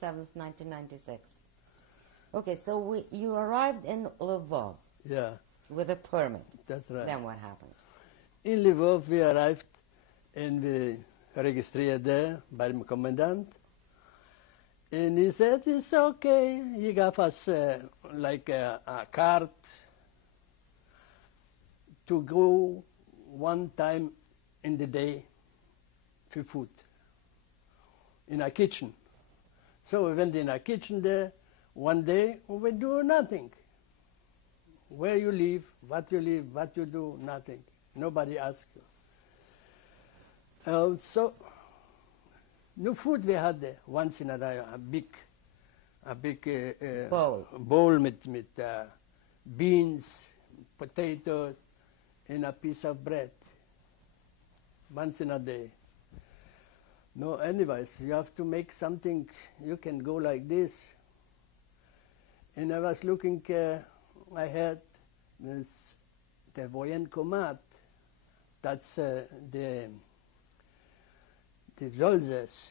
7th, 1996. Okay, so you arrived in Lvov. Yeah. With a permit. That's right. Then what happened? In Lvov we arrived and we registered there by the commandant. And he said, it's okay. He gave us like a card to go one time in the day for food in a kitchen. So we went in a kitchen there one day and we do nothing. Where you live, what you do, nothing. Nobody asks you. So no food we had there. Once in a day, a big bowl with beans, potatoes, and a piece of bread. Once in a day. No, anyways, you have to make something. You can go like this. And I was looking. I had this, the Vojenkomat. That's the soldiers,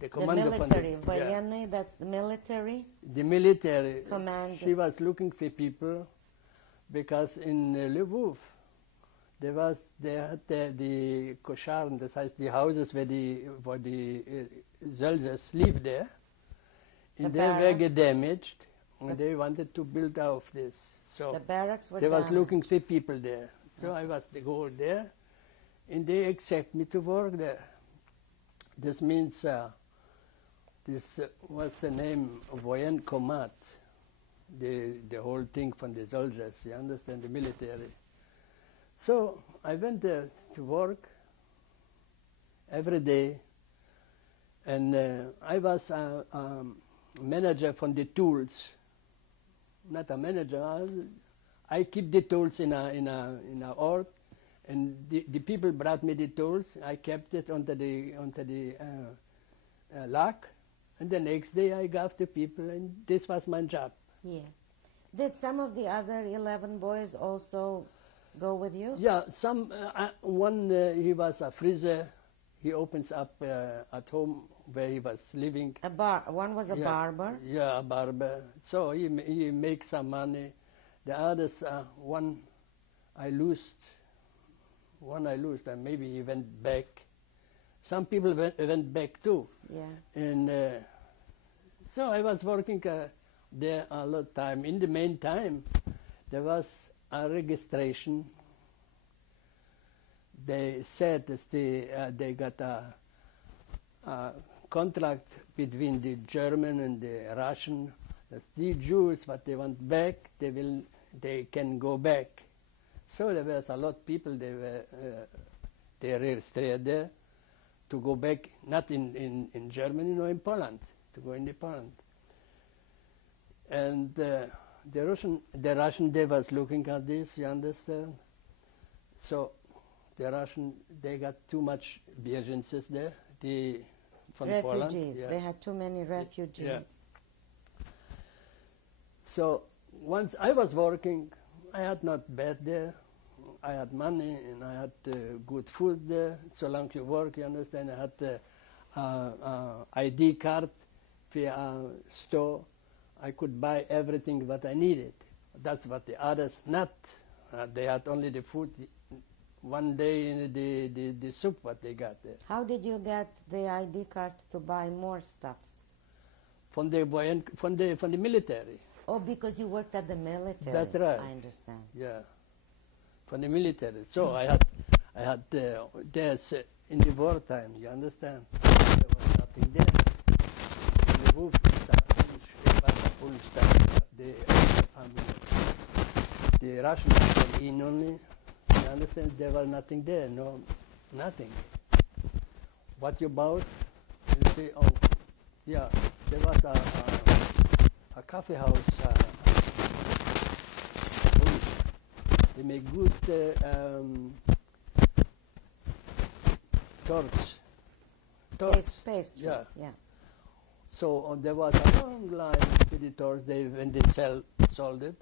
the commander. The military, Vojenny, that's the military? The military. Command. She was looking for people because in Lvov they had the kosharen, das heißt die houses where the soldiers live there, and they were damaged, and they wanted to build out this. So the barracks were they was looking for people there. So I was to go there, and they accept me to work there. This means, this was the name of Vojenkomat, the whole thing from the soldiers, you understand, the military. So I went there to work every day, and I was a manager from the tools. Not a manager, I keep the tools in a ort. And the people brought me the tools. I kept it onto the lock, and the next day I gave the people, and this was my job. Yeah. Did some of the other 11 boys also go with you? Yeah, some. One he was a freezer. He opens up at home where he was living. One was a barber. Yeah, a barber. So he makes some money. The others, one I lost. And maybe he went back. Some people went back too. Yeah. And so I was working there a lot of time. In the meantime, there was a registration. They said that they got a contract between the German and the Russian. That the Jews, what they want back, they can go back. So there was a lot of people, they registered there to go back, not in Germany, no, in Poland, to go into Poland. And the Russian, they was looking at this, you understand? So the Russian, they got too much Biežences there, from refugees. Poland. Yeah. They had too many refugees. Yeah. So once I was working, I had not bad there. I had money and I had good food there. So long you work, you understand. I had ID card for a store. I could buy everything what I needed. That's what the others not. They had only the food. One day the soup what they got there. How did you get the ID card to buy more stuff? From the military. Oh, because you worked at the military. That's right. I understand. Yeah, from the military. So I had there's in the wartime. You understand? There was nothing there. In the roof, it was a full stop. The Russians came in only. You understand? There was nothing there. No, nothing. What you bought? You say, oh, yeah, there was a coffee house. They make good torts. Pastries, yeah. So there was a long line with the torts. When they sold it,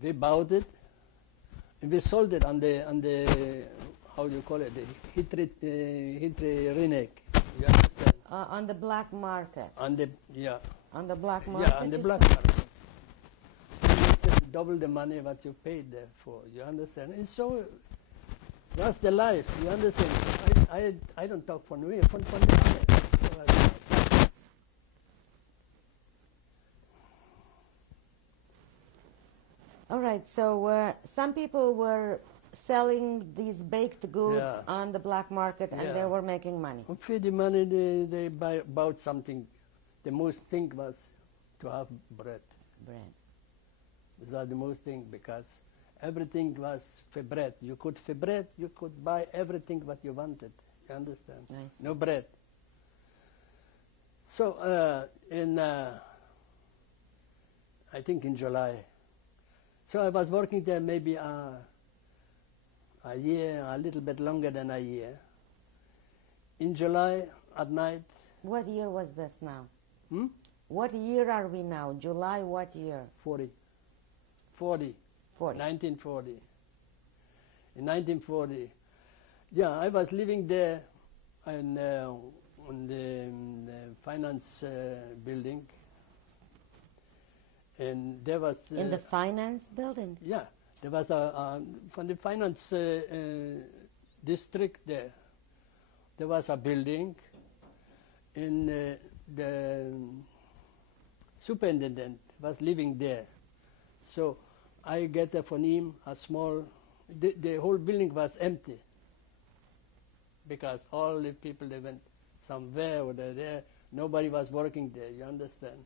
we bought it, and we sold it on the how do you call it? The Hitri Rinek. You understand? On the black market. On the On the black market? Yeah, on the you black said? market. You get double the money what you paid there for. You understand? And so that's the life. You understand? I don't talk from me, from the other. All right, so some people were selling these baked goods Yeah. on the black market and they Yeah. were making money. And for the money, they bought something. The most thing was to have bread. Bread. That's the most thing, because everything was for bread. You could for bread, you could buy everything what you wanted. You understand? Nice. No bread. So I think in July. So I was working there maybe a year, a little bit longer than a year. In July at night. What year was this now? Hmm? What year are we now? July what year? 40. 40. 1940. In 1940, yeah, I was living there in, on the finance building, and there was In the finance building? yeah, there was from the finance district there. There was a building, and the superintendent was living there. So I get from him a small. The whole building was empty because all the people, they went somewhere or there. Nobody was working there. You understand?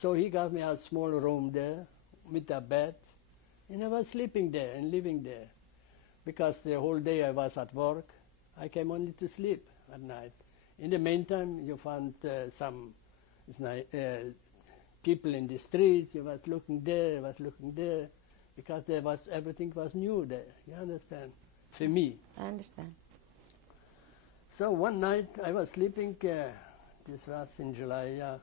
So he got me a small room there with a bed, and I was sleeping there and living there because the whole day I was at work. I came only to sleep at night. In the meantime, you found some people in the street. You was looking there, because there was everything was new there. You understand? For me. I understand. So one night I was sleeping. This was in July. There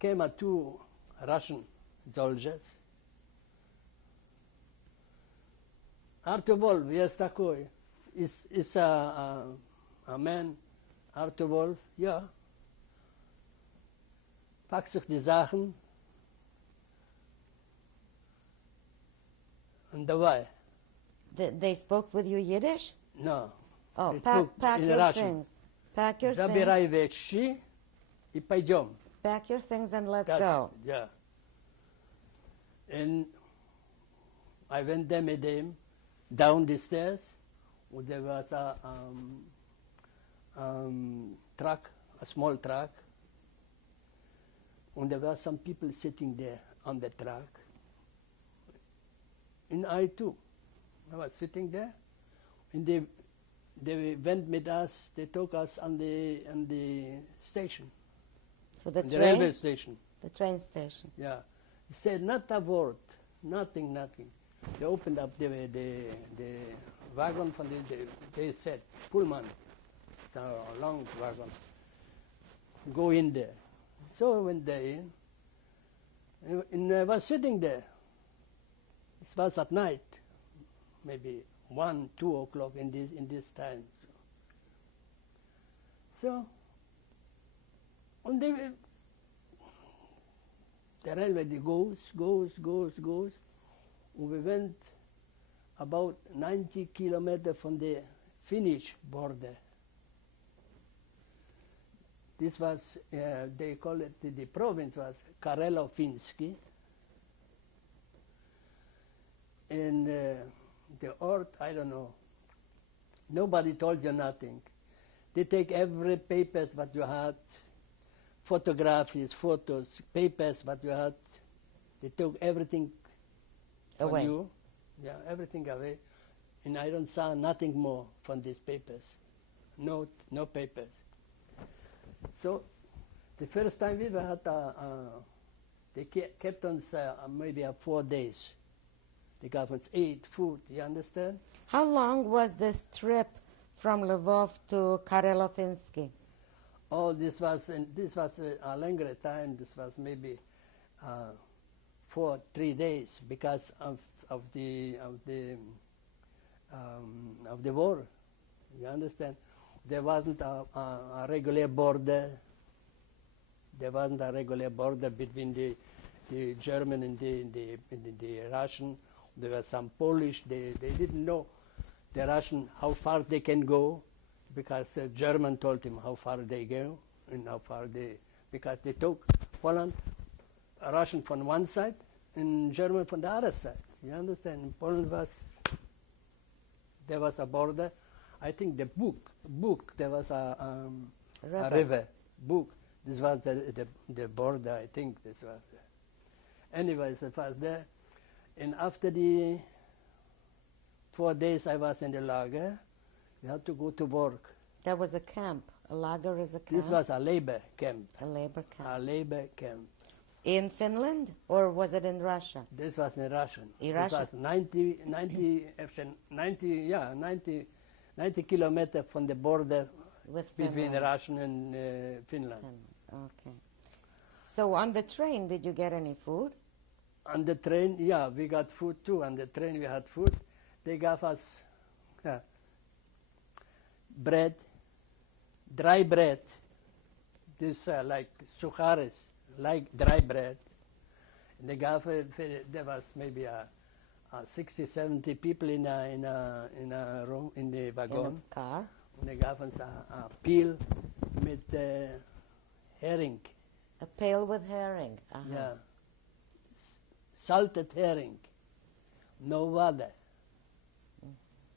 came two Russian soldiers. Artur Wolf, jest такой. Is a man, Artur Wolf, ja. Packt sich die Sachen und dabei. They spoke with you Yiddish? No. Oh, They pack spoke in your Russian. things. Pack your things. Забирай вещи и пойдем. Pack your things and let's That's go. it, yeah. And I went there with them down the stairs. And there was a truck, a small truck. And there were some people sitting there on the truck. And I too. I was sitting there. And they went with us, they took us on the station. So the on the railway train? station. The train station. Yeah. They said not a word, nothing. They opened up the wagon from they said, Pullman, it's a long wagon. Go in there. So I went there in, and I was sitting there. It was at night, maybe 1, 2 o'clock in this time. So, and the railway goes. And we went about 90 kilometers from the Finnish border. This was, they call it, the province was Karelo-Finski. And the earth, I don't know. Nobody told you nothing. They take every papers what you had, photographies, photos, papers what you had. They took everything Away. from you. Yeah, everything away. And I don't saw nothing more from these papers. No papers. So the first time we had, they kept us maybe 4 days. They gave us 8 food, you understand? How long was this trip from Lvov to Karelo-Finsky? Oh, this was a longer time. This was maybe 3 days because of the war. You understand? There wasn't a regular border. There wasn't a regular border between the German and the Russian. There was some Polish. They didn't know the Russian how far they can go, because the German told him how far they go and how far they, because they took Poland, Russian from one side and German from the other side. You understand? In Poland there was a border. I think the Buk, there was a river, Buk. This was the border, I think this was there. Anyways, it was there. And after the 4 days I was in the lager, we had to go to work. That was a camp. A lager is a camp? This was a labor camp. A labor camp. A labor camp. In Finland, or was it in Russia? This was in Russian. In this Russia? was 90 kilometers from the border With between Finland. Russia and Finland. Okay. So on the train, did you get any food? On the train, yeah, we got food too. On the train we had food. They gave us bread, dry bread. This like suhares, like dry bread. And they gave there was maybe 60, 70 people in a room in the wagon. In a car? And they gave us a peel with herring. A pail with herring? Yeah. Salted herring. No water.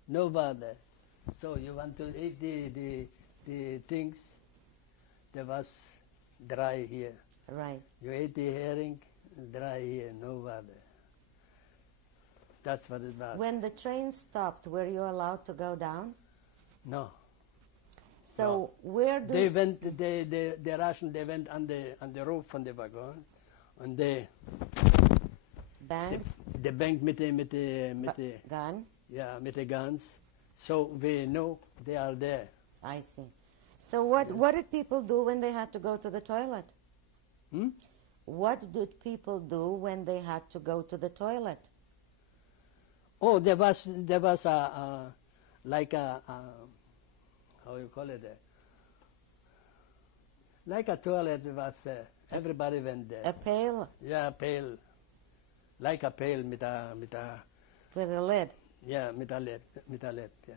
No water. So you want to eat the things, there was dry here. Right. You ate the herring, dry here, no water. That's what it was. When the train stopped, were you allowed to go down? No. So where do They went, the Russian, they went on the roof on the wagon, and they banged banged mit the gun? yeah, with the guns. So we know they are there. I see. So what did people do when they had to go to the toilet? Hmm? What did people do when they had to go to the toilet? Oh, there was a like a how you call it? Like a toilet was everybody went there. A pail Yeah, a pail, like a pail with a with a lid. yeah with a lid, yeah.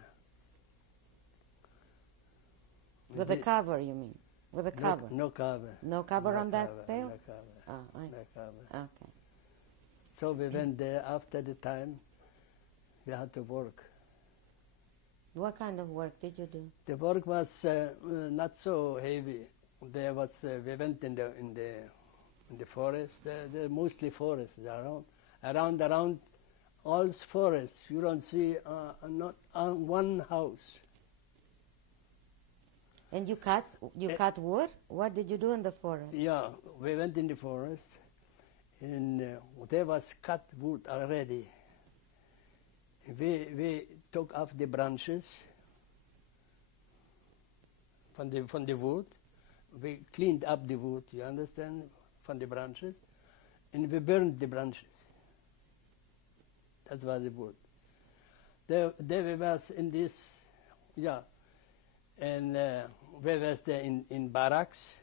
With a cover, you mean? With a cover? No cover. No cover No on that cover, pail? No cover. Oh, I No see. cover. Okay. So we went there. After the time, we had to work. What kind of work did you do? The work was not so heavy. There was we went in the forest. There mostly forests around all forests. You don't see not one house. And you cut wood? What did you do in the forest? Yeah, we went in the forest, and there was cut wood already. We took off the branches from the wood. We cleaned up the wood, you understand, from the branches, and we burned the branches. That's what the wood. There we was in this, yeah, and we was there in barracks.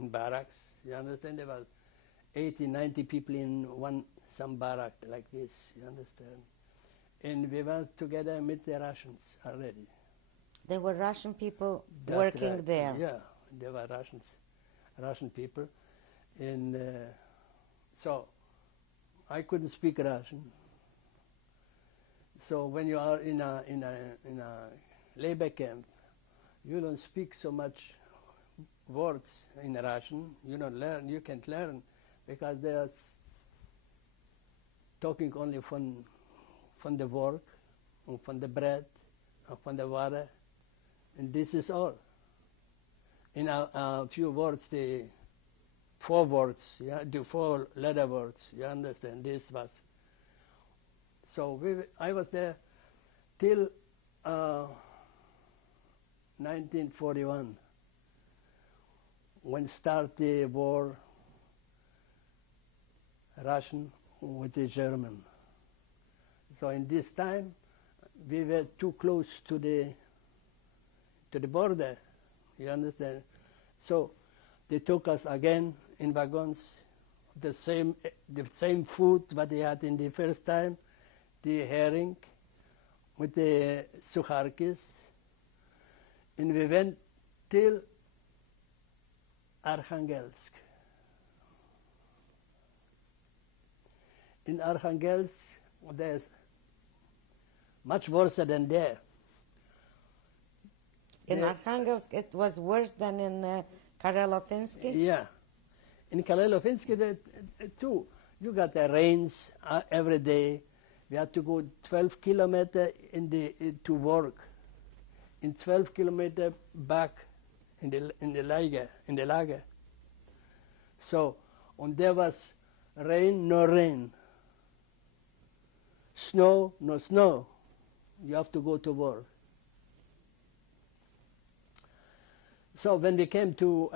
In barracks, you understand, there was 80, 90 people in some barrack like this, you understand. And we were together with the Russians already. There were Russian people That's working right. there. Yeah, there were Russian people, and so I couldn't speak Russian. So when you are in a labor camp, you don't speak so much words in Russian. You don't learn. You can't learn because they're talking only from the work, or from the bread, or from the water, and this is all. In a few words, the 4 words, yeah, the 4 letter words. You understand? This was. So I was there till 1941, when started the war, Russian with the German. So in this time, we were too close to the border. You understand? So They took us again in wagons, the same food what they had in the first time, the herring with the sucharkis, and we went till Arkhangelsk. In Arkhangelsk, there's much worse than there. In Arkhangelsk, it was worse than in Karlovinsky? Yeah. In Karlovinsky, too, you got the rains every day. We had to go 12 kilometers to work, and 12 kilometers back in the lager. So, and there was rain, no rain. Snow, no snow. You have to go to work. So when we came to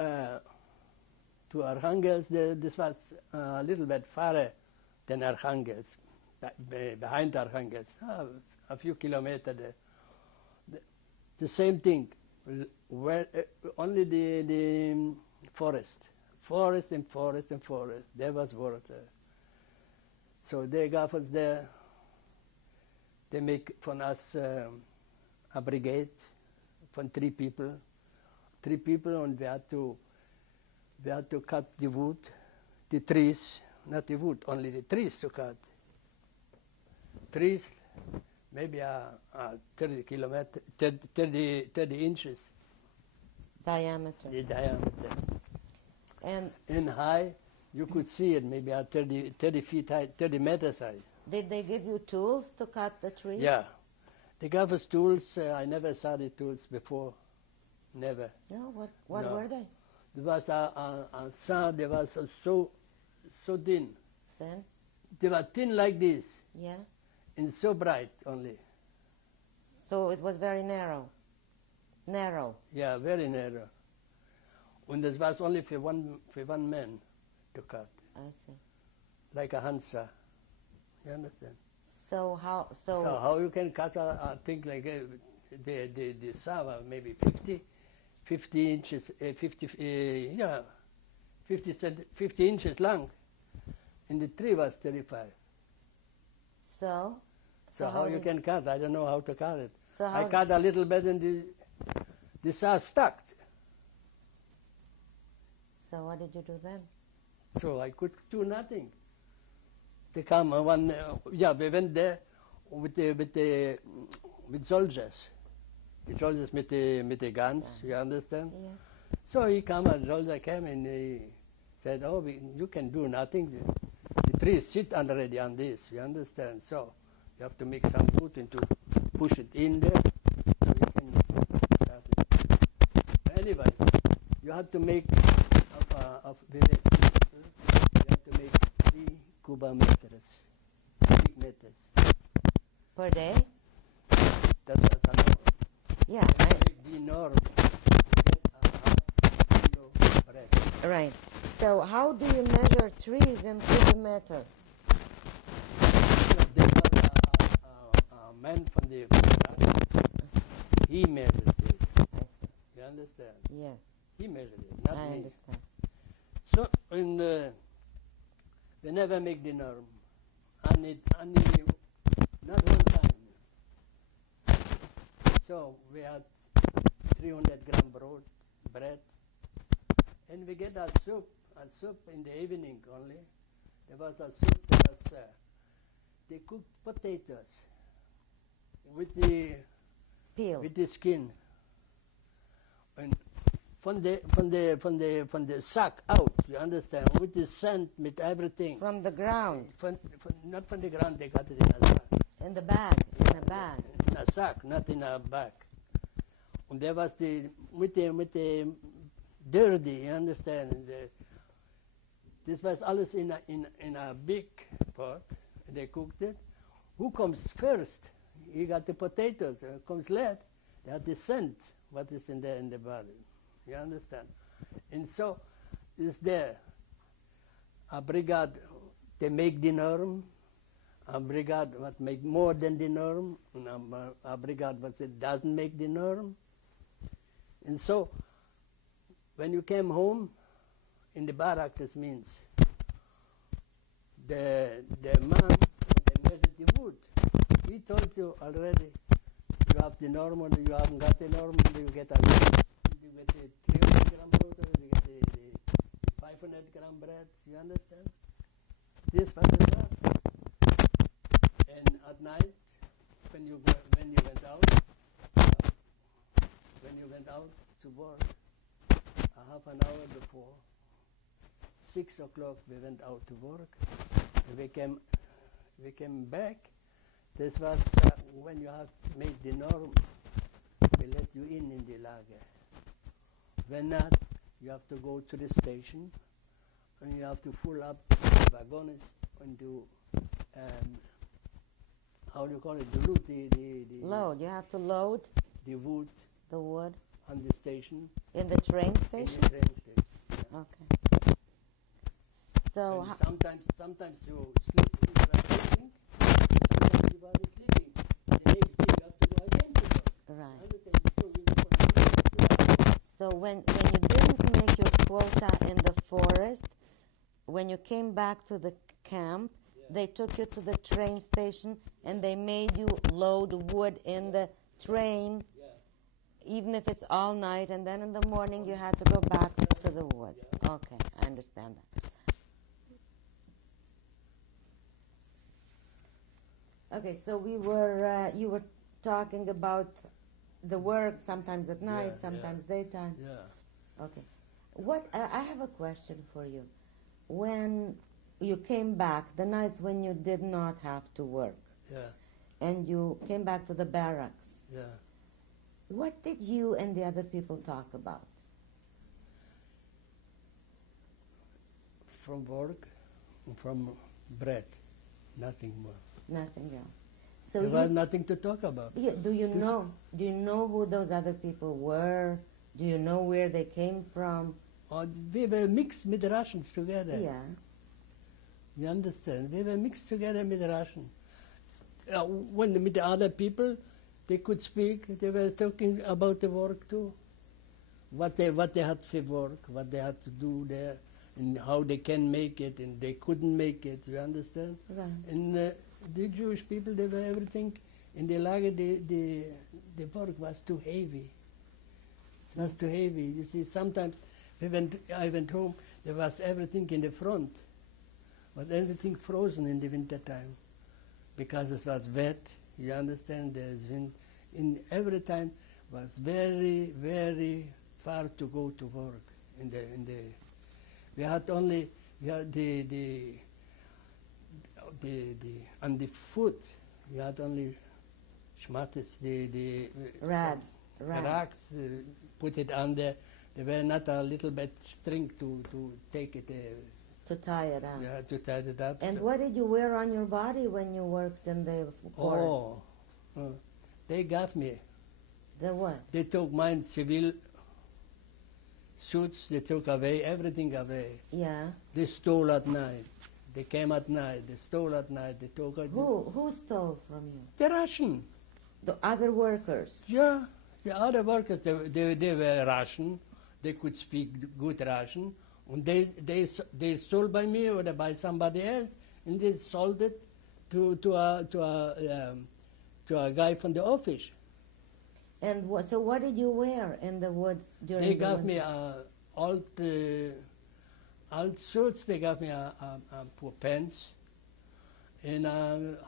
Arkhangelsk, this was a little bit farther than Arkhangelsk, behind Arkhangelsk, a few kilometers there. The same thing, where only the forest and forest and forest. There was water. So they gave us there. They make from us a brigade from 3 people, and we had to cut the wood, the trees, not the wood, only the trees to cut. Trees, maybe 30 inches Diameter. the diameter. And In high, you could see it maybe 30 feet high, 30 meters high. did they give you tools to cut the trees? Yeah. They gave us tools. I never saw the tools before. Never. No, what No. were they? There was a saw, they was so thin. Then? They were thin like this, Yeah. and so bright only. So it was very narrow. Narrow. Yeah, very narrow. And this was only for one man to cut, I see. like a hand saw. You understand? So how? So how you can cut a thing like the saw was maybe 50 inches, 50 inches long, and the tree was 35. So How you can cut? I don't know how to cut it. So I how? cut a little bit, and the saw stuck. So what did you do then? So I could do nothing. They come we went there with soldiers. The soldiers with the guns, you understand? Yeah. So a soldier came and he said, you can do nothing. The trees sit already on this, you understand? So you have to make some wood and to push it in there so you can start it. Anyway, you have to make you have to make 3 cubic meters. Per day? That was a norm. Yeah. Make the norm. Get a half kilo bread. Right. So how do you measure trees in cubic meter? There was a man from the he measured it. I see. You understand? Yes. He measured it, not I me. understand. So we never make the norm. Only not one time. So we had 300 gram bread, and we get a soup in the evening only. There was a soup. They cooked potatoes with the Peel. with the skin, and from the sack out. You understand? With the sand, with everything. From the ground. Not from the ground. They got it in a sack. In the bag. In a bag. In a sack, not in a bag. And there was with the dirty. You understand? This was alles in a big pot. They cooked it. Who comes first? You got the potatoes. Comes last. They had the scent. What is in the body? You understand? And so it's there. A brigade, they make the norm. A brigade what make more than the norm. And a brigade what doesn't make the norm. And so when you came home, in the barrack, this means the man, when they measured the wood, he told you already, you have the normal, you haven't got the normal, you get a lot. You get the 300 gram butter, you get the 500 gram bread, you understand? This was the was. And at night, when you went out to work, a half an hour before, 6 o'clock we went out to work. And we came back. This was when you have made the norm. We let you in the lager. When not, you have to go to the station, and you have to fill up the wagons and do how do you call it? The load, the Load. You have to load the wood the wood on the station. in the train station? In the train station. Yeah. Okay. So And sometimes you sleep in the sleeping. Sometimes you are sleeping. The next day you have to go again to work. right. Understand? So you go So when you didn't make your quota in the forest, when you came back to the camp, they took you to the train station and they made you load wood in the train, even if it's all night, and then in the morning you had to go back to the woods. Okay, I understand that. Okay, so you were talking about the work, sometimes at night, sometimes daytime. Yeah. Okay. I have a question for you. When you came back, the nights when you did not have to work, and you came back to the barracks, what did you and the other people talk about? From work, from bread, nothing more. Nothing else. So There was nothing to talk about. Yeah, do you know who those other people were? Do you know where they came from? We were mixed with the Russians together. Yeah. You understand? We were mixed together with the Russians. When with the other people, they could speak. They were talking about the work too. What they had for work, what they had to do there, and how they can make it, and they couldn't make it. You understand? Right. And the Jewish people, they were everything in the lager. The work was too heavy. It was too heavy. You see, sometimes I went home. There was everything in the front, but everything frozen in the winter time, because it was wet. You understand? There's wind. In every time was very, very far to go to work. We had the on the foot. We had only schmattes, the rags. Put it under. There were not a little bit string to take it. To tie it up. Yeah, to tie it up. And what did you wear on your body when you worked in the forest? They gave me. The what? They took mine civil suits. They took away everything away. Yeah. They stole at night. They came at night. They stole at night. They took. Who stole from you? The Russian. The other workers. Yeah, the other workers. They were Russian. They could speak good Russian. And they stole by me or by somebody else, and they sold it to a guy from the office. And so what did you wear in the woods during They the gave winter? me old suits. They gave me a pants, and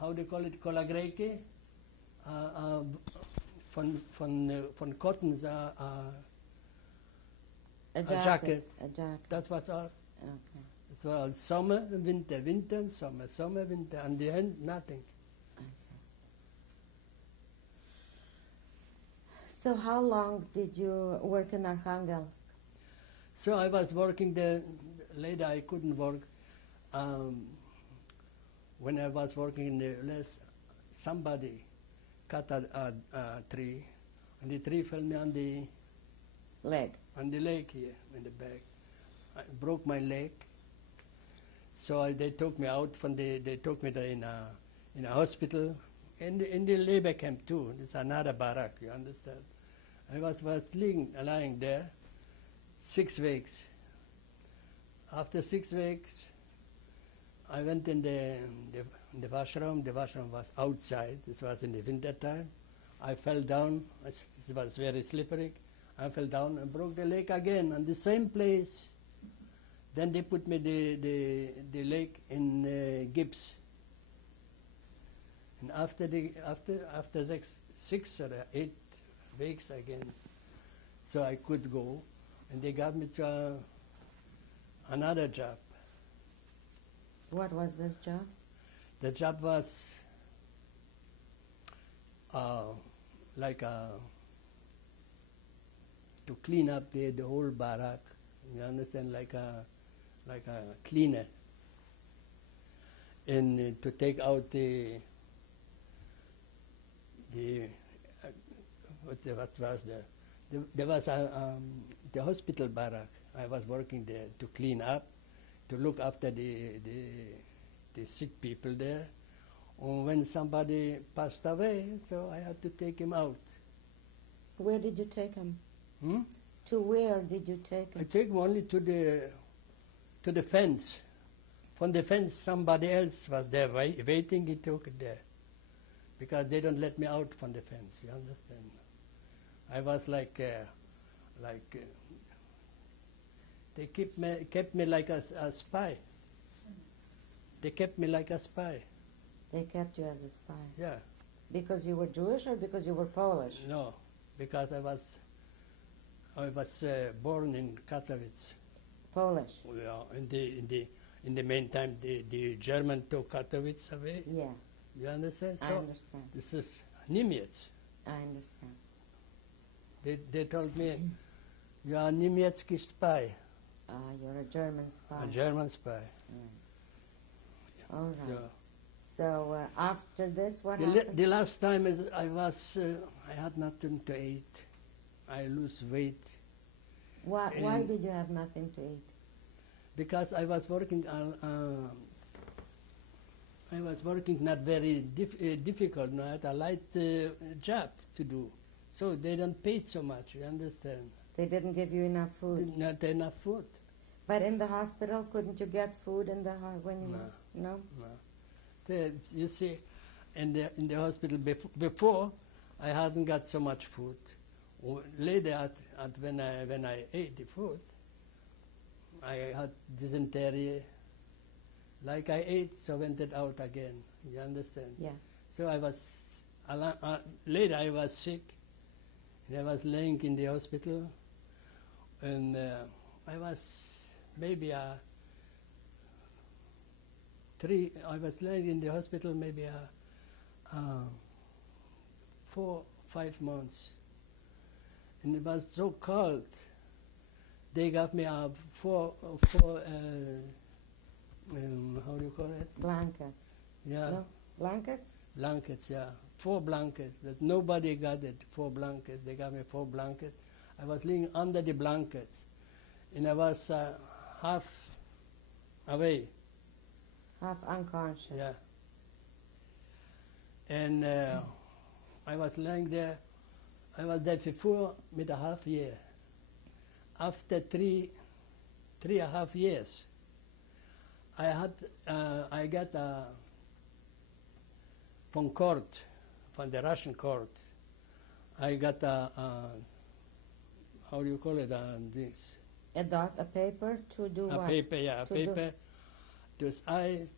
how do you call it, kolagrejki, von cottons, A jacket. A jacket. That was all. Okay. It was summer, winter, winter, summer, winter, and the end, nothing. I see. So how long did you work in Arkhangelsk? So I was working there. Later I couldn't work. When I was working in the less, somebody cut a tree, and the tree fell me on the Leg. on the leg here, in the back. I broke my leg. So they took me out from they took me there in a hospital, in the labor camp too. It's another barrack, you understand. I was lying there 6 weeks. After 6 weeks, I went in the washroom. The washroom was outside. This was in the winter time. I fell down. It was very slippery. I fell down and broke the leg again on the same place. Then they put me the leg in gips. And after 6 or 8 weeks again, so I could go, and they got me to another job. What was this job? The job was to clean up the whole barrack. You understand, like a cleaner, and to take out what was there? There was the hospital barrack. I was working there to clean up, to look after the sick people there. Or when somebody passed away, so I had to take him out. Where did you take him? Hmm? To where did you take him? I take him only to the fence. From the fence, somebody else was there waiting. He took it there, because they don't let me out from the fence. You understand? I was they kept me like a spy. They kept me like a spy. They kept you as a spy. Yeah. Because you were Jewish or because you were Polish? No, because I was born in Katowice. Polish. Yeah, in the meantime, the German took Katowice away. Yeah. You understand? So I understand. this is Niemiec. I understand. They told me, you are a niemiecki spy. You're a German spy. A German spy. Yeah. All right. So So after this, what happened? the last time is I had nothing to eat. I lose weight. Why did you have nothing to eat? Because I was working not very difficult. No, I had a light job to do, so they don't pay so much. You understand? They didn't give you enough food. Not enough food. But in the hospital, couldn't you get food in the when you No. You see, in the hospital before, I hadn't got so much food. Later, when I ate the food, I had dysentery. Like I ate, so went it out again. You understand? Yeah. So I was later. I was sick, and I was laying in the hospital, and I was maybe I was laying in the hospital maybe 4-5 months, and it was so cold. They gave me four how do you call it? Blankets. Yeah. No? Blankets? Blankets, yeah. 4 blankets. That nobody got it. 4 blankets. They got me 4 blankets. I was lying under the blankets, and I was half away. Half unconscious. Yeah. And I was lying there. I was there for 4.5 years. After 3.5 years, I got from court, from the Russian court, I got how do you call it? This. A paper to do what? A paper, yeah, a paper. Because I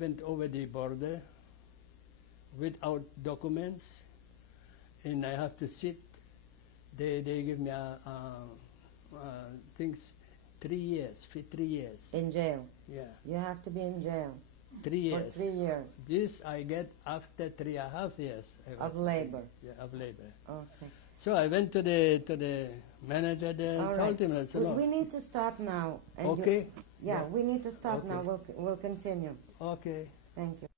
went over the border without documents, and I have to sit. They give me things 3 years, 3 years. In jail? Yeah. You have to be in jail. 3 years. For 3 years. This I get after 3.5 years. Of labor. Yeah, of labor. Okay. So I went to the manager there and told him, I said, no. We need to stop now. And Okay. we need to stop Okay. now. We'll continue. Okay. Thank you.